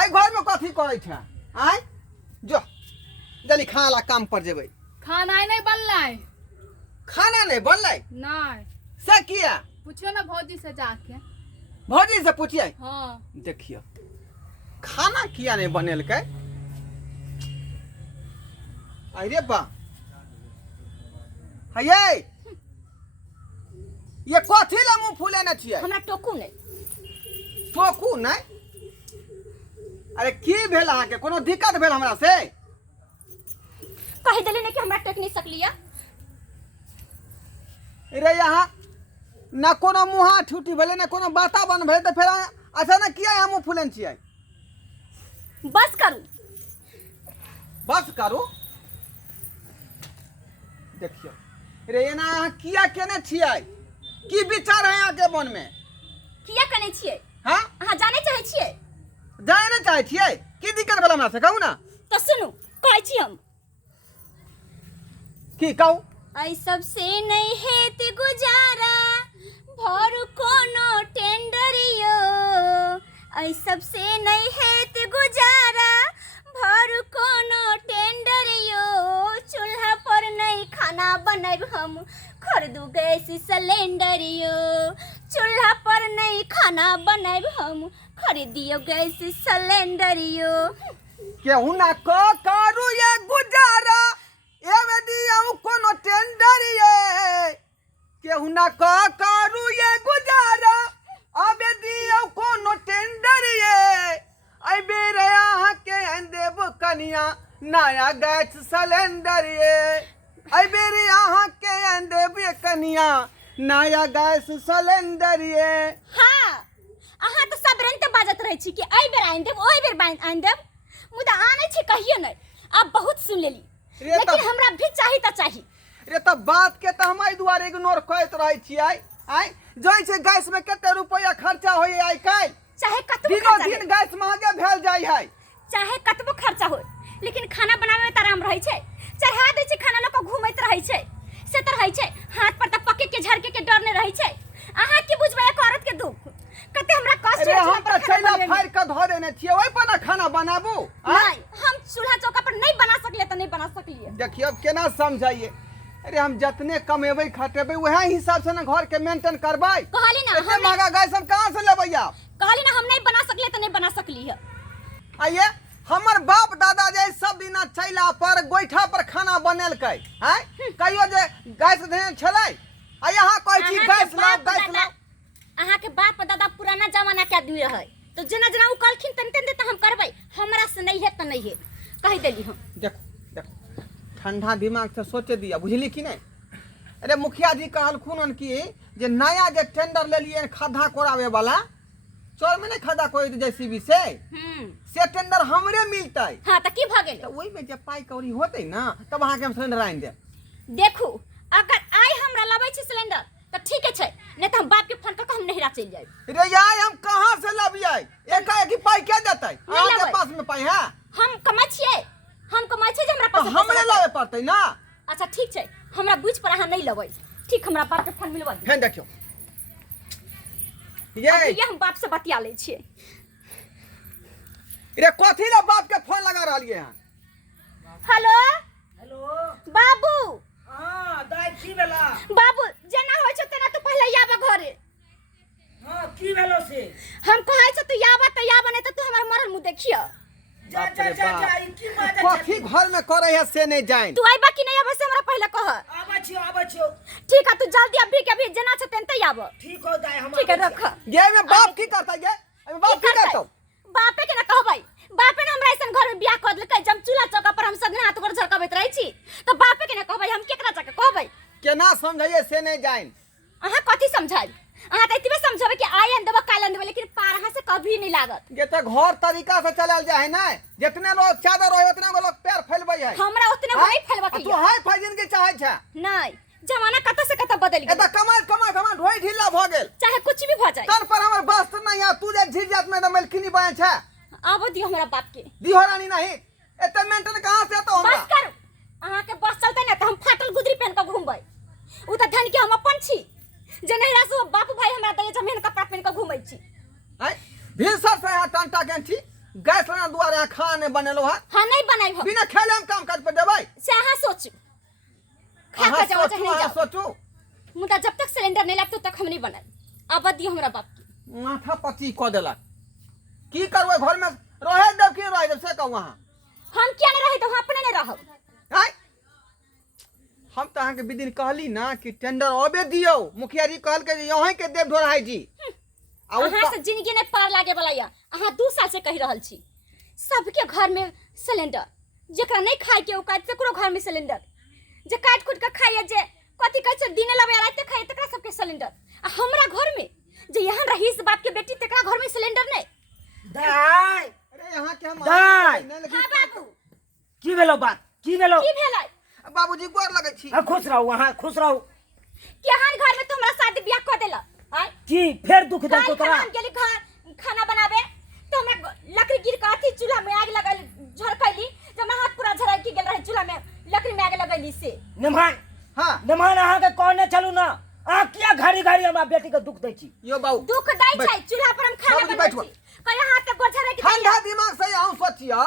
आई घर में कथी करे छ आई जो जल्दी खाना ला काम पर जेबै खाना नहीं बनलाई खाना नहीं बनलै नहीं से किया पूछो ना भौजी से जाके भौजी से पूछिए हाँ देखियो खाना किया नहीं बनेलकै अरे बा हये ये कथी ला मुंह फूले न छियै हमरा टोकू नहीं टोकू नहीं अरे की भेल अहाँ के कोनो दिक्कत भेल हमरा से कह देले ने कि हमरा टेक नहीं सकलिया रे यहाँ ना कोनो मुहा ठुटी भेले ना कोनो बाता बन भेले त फेर अच्छा ना किया हम मुंह फूलन छियै बस करू बस करू देखियो रे एना अहाँ किया केने छियै की विचार है आगे मन में किया कने छिए हां अहाँ जाने चाहे छिए जाय ना चाहे छियै की दिक्कत भेल हमरा से कहू ना तो सुनु कहै छी हम की कहू आई सबसे नहीं हेत गुजारा भर कोनो टेंडरियो आई सबसे नहीं हेत गुजारा भर कोनो टेंडरियो चूल्हा पर नहीं खाना बनाब हम खरीदू गैस सिलेंडरियो चूल्हा पर नहीं खाना बनाब हम खरीदियो गैस सिलेंडरियो केहू ना करू ये गुजारा एमे दियौ कोनो टेंडर ये केहू ना करू ये गुजारा अबे दियौ कोनो टेंडर ये आई बेरे अहाँ के देब कनिया नया गैस सिलेंडर ये आई बेरे अहाँ के देब कनिया नया गैस सिलेंडर ये हाँ अहाँ तो सब रंग बाजत रहे छी कि आई बेर आइन देब ओई बेर आइन देब मुदा आने छी कहियो नहीं आप बहुत सुन लेली लेकिन हमरा भी चाहिए त चाहिए रे त बात के त हम आई दुआरे इग्नोर करत रहै छियै आई जइ से गैस में कते रुपया खर्चा होय आई काल चाहे कतबो दिनो खर्चा दिन गैस महंगे भेल जाय है चाहे कतबो खर्चा हो लेकिन खाना बनावे में त आराम रहै छै चढ़ा दै छै खाना लोग घुमैत रहै छै से त रहै छै हाथ पर त पके के झरके के डर नै रहै छै अहाँ की बुझबै एक औरत के दुख कते हमरा कष्ट अरे हम त छैला फाड़ के धो देने छियै ओइ पर ना खाना बनाबू नहीं हम चूल्हा चौका पर नहीं बना सकले त नहीं बना सकलिए देखियो केना समझाइए अरे हम जतने कमेबै खटेबै वह हिसाब से ना घर के मेंटेन करबै कहली ना इतने महंगा गैस हम कहां से लेबै आप कहली ना हम नहीं बना सकले त नहीं बना सकली है आइए हमर बाप दादा जे सब दिना छैला पर गोइठा पर खाना बनेलकै हैं कहियो जे गैस देने छलै आ यहाँ कहै छी गैस लाओ अहाँ के बाप दादा पुराना जमाना के आदमी रहे तो जना जना उ कहलखिन तन तन त हम करबै हमरा से नहीं है त नहीं है कह देली हम देखो ठंडा दिमाग से सोचे दिया बुझली कि नहीं अरे मुखिया जी कहलखुन कि जे नया जे टेंडर ले लिए खड्डा कोरावे वाला चोर में नहीं खड्डा कोई जेसीबी से टेंडर हमरे मिलतै हां त की भ गेल तो ओइ में जे पाई कौड़ी होतै ना तब अहाँ के हम सिलेंडर आइन दे देखू अगर आई हमरा लबै छी सिलेंडर त ठीक छै नहीं त हम बाप के फोन क हम नहिरा चल जाई रे यार हम कहां से लबियै एकाएक पाई के देतै अहाँ के पास में पाई है हम कमाई छियै जे हमरा पास हमरे लावे पड़तै ना अच्छा ठीक छै हमरा बुझ पर अहाँ नहीं लबै ठीक हमरा बाप के फोन मिलवा फेन देखियो ये हम बाप से बतिया ले छियै रे कथी ला बाप के फोन लगा रहलिए हैं हेलो हेलो बाबू हां दाई की भेला बाबू जना होय छ तना तू पहले आबा घरे हां की भेलो से हम कहै छ तू आबा त आबा नहीं त तू हमर मरल मुंह देखियो जा की बात कथी घर में करे है से नहीं जाइन तू आइबा कि नहीं आबा से हमरा पहले कह आबा छियो ठीक है तू जल्दी अभी के अभी जना छ तेन त आबा ठीक हो दाई हम ठीक है रख ये में बाप की करता ये अबे बाप की करता बापे के ना कहबै बापे ने हमरा ऐसन घर में बियाह कर देलकै जब चूल्हा चौका पर हम सदना हाथ ऊपर झरकाबैत रहै छी त बापे के ना कहबै हम केकरा जाके कहबै केना समझाइए से नहीं जाइन अहाँ कथि समझाइब अहाँ त एतबे समझबै कि आइ देबा काल देबा लेकिन पार अहाँ से कभी नहीं लागत ये तो घर तरीका से चलाल जाए है ना जितने लोग चादर रहे उतने लोग पैर फैलबै है हमरा उतने नहीं फैलबा के तू हाय फाय जिंदगी चाहे छ नहीं जमाना कत से कत बदल ए त कमाल ढोई ढीला भ गेल चाहे कुछ भी भ जाए तन पर हमर बस नहीं आ तू जे झिर जात में दमल किनी बने छ आबो दियो हमरा बाप के दिहो रानी नहीं एते मेंटेन कहां से तो हमरा बस करू अहाँ के बस चलते ना त हम फाटल गुदरी पहन के घूमबै उ त धन के हम अपन छी जे नहीं रासु बापू भाई हमरा दे जमीन कपड़ा पहन के घूमै छी हैं भीसर से यहाँ टंटा के छी गैस ना दुआरे यहाँ खाना नहीं बनेलो है हाँ नहीं बनाई हो बिना खेले हम काम काज पे देबै से अहाँ सोचू खा अहाँ के जाओ सोचू चाहे अहाँ जाओ सोचू मुदा जब तक सिलेंडर नहीं लगतो तक हम नहीं बनाई अब दियो हमरा बाप की माथा पच्ची कऽ देलक की करबै घर में रहे देब की रहे देब से कहू अहाँ हम क्या नहीं रहे तो हम अपने नहीं रहब आय हम तो अहाँ के विदिन कहली ना कि टेंडर अबे दियो मुखिया जी कहलकै जे यहीं के देव ढोराई जी आ उ अहाँ से जिंदगी नहीं पार लागे वाला या अहाँ 2 साल से कह रहल छी सबके घर में सिलेंडर जेकरा नहीं खाए के औकात तकरो घर में सिलेंडर जे काट कुट के खाइए जे कथी कहै छै दिने लबे रात खाइए तकरा सबके सिलेंडर आ हमरा घर में जे यहाँ रही इस बाप के बेटी तकरा घर में सिलेंडर नहीं दाय अरे यहाँ के हम दाय। हाँ बाबू की भेलो बात की भेलो की भेलै बाबूजी गोर लगै छी खुश रहू अहाँ खुश रहू केहन घर में तुम्हारा शादी ब्याह कर देला आय की फेर दुख दे तो तोरा हम गेली घर खाना बनावे तो हमरा लकड़ी गिर के अथी चूल्हा में आग लगल झरकैली जब हमरा हाथ पूरा झरक के गेल रहे चूल्हा में लकड़ी में आग लगैली से निमान हाँ निमान अहाँ के कहने चलू ना अहाँ किया घड़ी घड़ी हमरा बेटी के दुख दै छी यो बाबू दुख दै छै चूल्हा पर हम खाना बाबूजी, बनबै बैठो। छी कहिया हाथ के गोझर के ठंडा दिमाग से हम सोचियो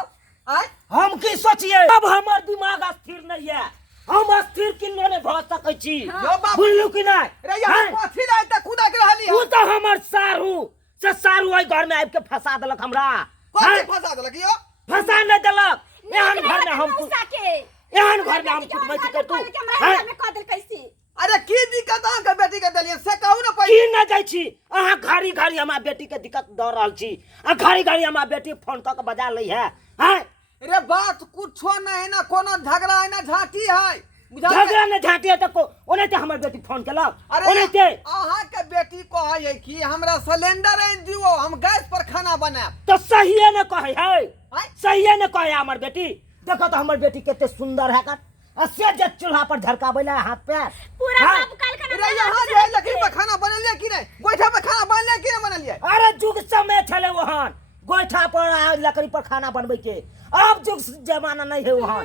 आय हम की सोचिए अब हमर दिमाग स्थिर नहीं है हम स्थिर किन्नो ने भ सकै छी यो बाबू बुझलू कि नहीं रे यहाँ कथी लाय त खुदा के रहली तू तो हमर सारू से सारू ओइ घर में आबि के फंसा देलक हमरा कथी फंसा देलक यो फंसा नहीं देलक एहन घर में हम के एहन घर में हम कुटबै छी तू हमरा में कह देल कैसी अरे की दिक्कत अहाँ के बेटी के देलिए से कहू ना की पहिले न जाइ छी अहाँ घड़ी घड़ी हमरा बेटी के दिक्कत द रहल छी आ घड़ी घड़ी हमरा बेटी फोन क के बजा लै है हैं रे बात कुछो नहीं है ना कोनो झगड़ा है ना झांटी है बुझा झगड़ा ने झाटी है तो ओने ते हमर बेटी फोन केलक अरे ओने ते अहाँ के बेटी कहै है कि हमरा सिलेंडर आनि दियो हम गैस पर खाना बनाएब तो सहिए न कहे है आय सहिए न कहे हमर बेटी देखो तो हमर बेटी केते सुंदर है कर असे जे चूल्हा पर झरकाबैला हाथ पे पूरा हाँ? बाप काल खाना रे यहाँ जे है लकड़ी पर खाना बनलिए कि नहीं गोइठा पर खाना बनलिए कि नहीं बनलिए अरे जुग समय छले वहां गोइठा पर आ लकड़ी पर खाना बनबै के अब जुग जमाना नहीं है वहां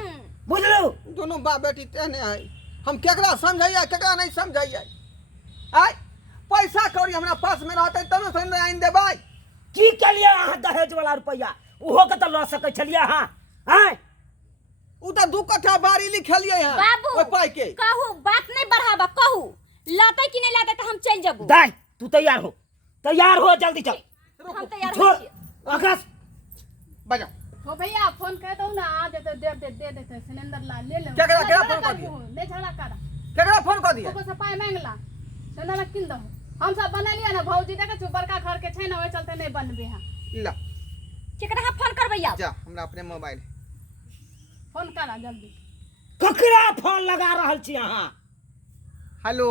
बुझलू दोनों बाप बेटी तेहने है हम केकरा समझाइए केकरा नहीं समझाइए आय पैसा कौड़ी हमरा पास में रहते तब न सिलेंडर आनि देबै की केलिए अहाँ दहेज वाला रुपया उहो के त ल सकै छलिए अहाँ हैं उ त 2 कट्ठा बाड़ी लिखलिए हैं बाबू ओइ पाई के कहू बात नहीं बढ़ावा कहू लाते कि नहीं लाते तो हम चल जाबू दाई तू तैयार हो जल्दी चल हम तैयार छोड़ हो छियै आकाश बजाओ हो भैया फोन कर दो ना आ देते दे देते सिलेंडर ला ले ले केकरा फोन कर दिया? नहीं झगड़ा करा केकरा फोन कर दिया ओको से पाई मांगला सिलेंडर किन दो हम सब बनलिए ना भौजी देखे छु बड़का घर के छै ना ओइ चलते नहीं बनबे हां ला केकरा हम फोन करबै आब जा हमरा अपने मोबाइल फोन करा जल्दी ककरा फोन लगा रहल छी अहाँ हेलो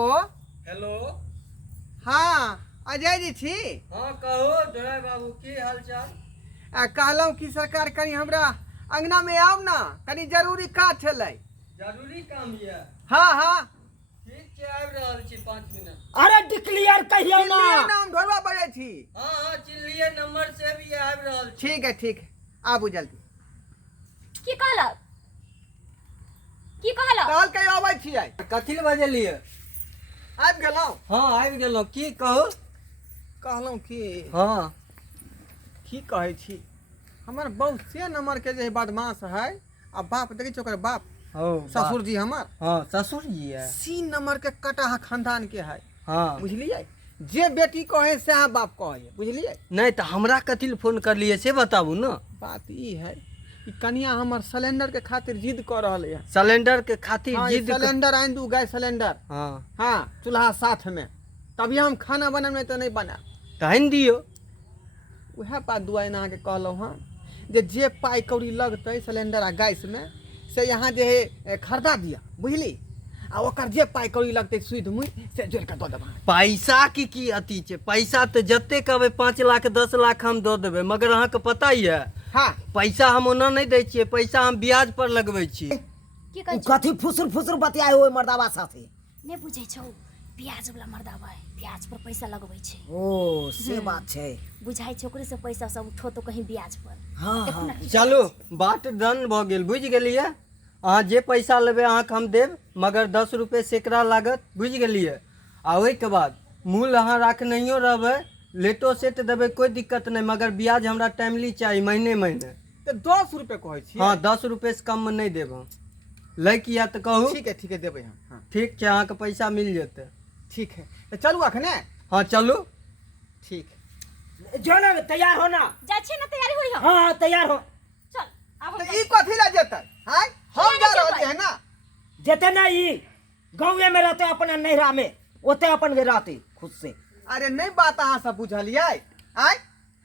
हेलो हाँ अजय जी छी हाँ कहो ड्राइवर बाबू की हालचाल कहलहुँ कि सरकार कनी हमरा अंगना में आउ ना कनी जरूरी काज छलै जरूरी काम ये हाँ हाँ ठीक छै आबि रहल छी 5 मिनट अरे डिक्लेयर कहियो ना दिल्ली नाम ढोलवा बजै छी हाँ हाँ चिल्लिए नंबर से भी आबि रहल छी ठीक है आबू जल्दी की कहलक की कहलक कहल के अबै छियै कथी ले बजलिए आबि गेलहुँ हाँ आबि गेलहुँ की कहू कहलहुँ कि हाँ की कहै छी हमर बहुत से नंबर के जे बदमाश है आ बाप देखै छी ओकर बाप हो ससुर जी हमर हाँ ससुर जी है सी नंबर के कटाहा खानदान के है हाँ बुझलियै जे बेटी कहे सएह बाप कहे बुझलियै नहीं तो हमरा कथी ले फोन करलिए से बताबू ना बात ई है कि कनिया हमर सिलेंडर के खातिर जिद कर रहले है सिलेंडर के खातिर हाँ, जिद सिलेंडर आनि दू गैस सिलेंडर हाँ हाँ चूल्हा साथ में तभी हम खाना बनाए में तो नहीं बना तहन दियो उहे बात दुआइन अहाँके कहलहुँ हँ जे पाइ कौड़ी लगतै सिलेंडर आ गैस में से यहाँ जे है खरीदा दिया बुझली आ ओकर जे पाइ कौड़ी लगतै सुध मुई से जोड़ के दऽ देब अहाँ। पैसा की अथी छै पैसा तो जते कहबै 5 लाख 10 लाख हम दऽ देबै मगर अहाँके पता ये हाँ पैसा हम ओना नहीं दै छियै पैसा हम ब्याज पर लगबै छियै की कहै उ छौ कथी फुसुर बतियाय ओइ मर्दावा साथे नहीं बुझै छौ ब्याज वाला मर्दावा है ब्याज पर पैसा लगबै छै ओ से बात छै बुझाइ छै ओकरे से पैसा सब उठो तो कहीं ब्याज पर हाँ देखू हाँ ना की चलू बात डन भऽ गेल बुझि गेलियै अहाँ जे पैसा लेबै अहाँके हम देब मगर 10 रुपये सैकड़ा लागत बुझि गेलियै आ ओहिके बाद मूल अहाँ राखनहियो रहबै लेटो सेट देबै कोई दिक्कत नहीं, मगर ब्याज हमरा टाइमली चाहिए, महीने महीने। तो 10 रुपए कहै छी। हाँ 10 रुपए से कम में नहीं देब हम। लैके या तो कहू। ठीक है देबै हम। हाँ ठीक छै, अहाँके पैसा मिल जेतै। ठीक है तो चलू अखने। हाँ चलू। ठीक जो ना तैयार हो ना। जाइ छी ना तैयारी होई हम। हाँ तैयार हो। चल आब तो हम ई कथी ला जेतै? हां हम जा रहल है ना। जेते ना ई गाँवे में रहते अपना नैहरा में, ओते अपन के रहते खुद से। अरे नहीं बात अहाँ सब बुझलियै। आय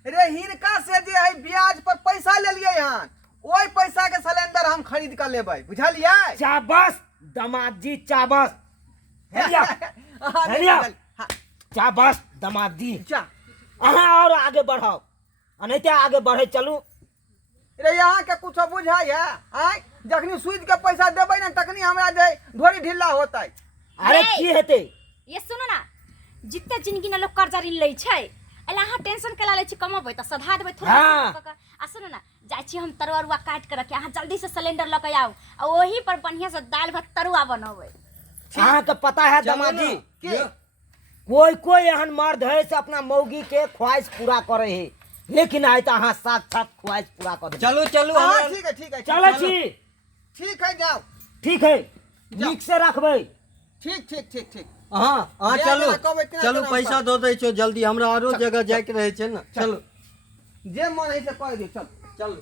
रे हिनका से जे है ब्याज पर पैसा लेलियै हन, ओई पैसा के सिलेंडर हम खरीद कर लेबै, बुझलियै? चाबस दामाद जी चाबस। हेलिया अहाँ नहीं हेलिया। बुझल- हाँ, चाबस दामाद जी। जा अहाँ और आगे बढ़ाओ, नहीं तो आगे बढ़े चलू। रे यहाँ के कुछ बुझाय है? आय जखनी सूद के पैसा देबै ना तखनी हमरा जे ढोरी ढिल्ला होतै। अरे नहीं। की हेते? ये सुनो ना, जितना जिंदगी ना लोग कर्जा ऋण लै छै, एला अहाँ टेंशन केला लै छी, कमबै त सधा देबै थोड़ा। हाँ। आ सुनो ना, जाइ छी हम तरुआ उरुआ काट के रखे, अहाँ जल्दी से सिलेंडर लऽ के आउ आ वही पर बढ़िया से दाल भात तरुआ बनबै। अहाँ के पता है चलो दामाद ना। जी, के? कोई कोई एहन मर्द है से अपना मौगी के ख्वाहिश पूरा करे है, लेकिन आय तो अहाँ साथ साथ ख्वाहिश पूरा कर दे। चलू चलू हाँ हमरा- ठीक है चलो छी। ठीक है जाओ। ठीक है, जाओ। नीक से रखबै। ठीक। हाँ हाँ जे चलू जेना कहबै तेना चलू तेना पैसा हम दो दै छो जल्दी, हमरा आरो चल, जगह चल, जाए के रहे छै ना। चल। चलू जे मन है से कह दे चल।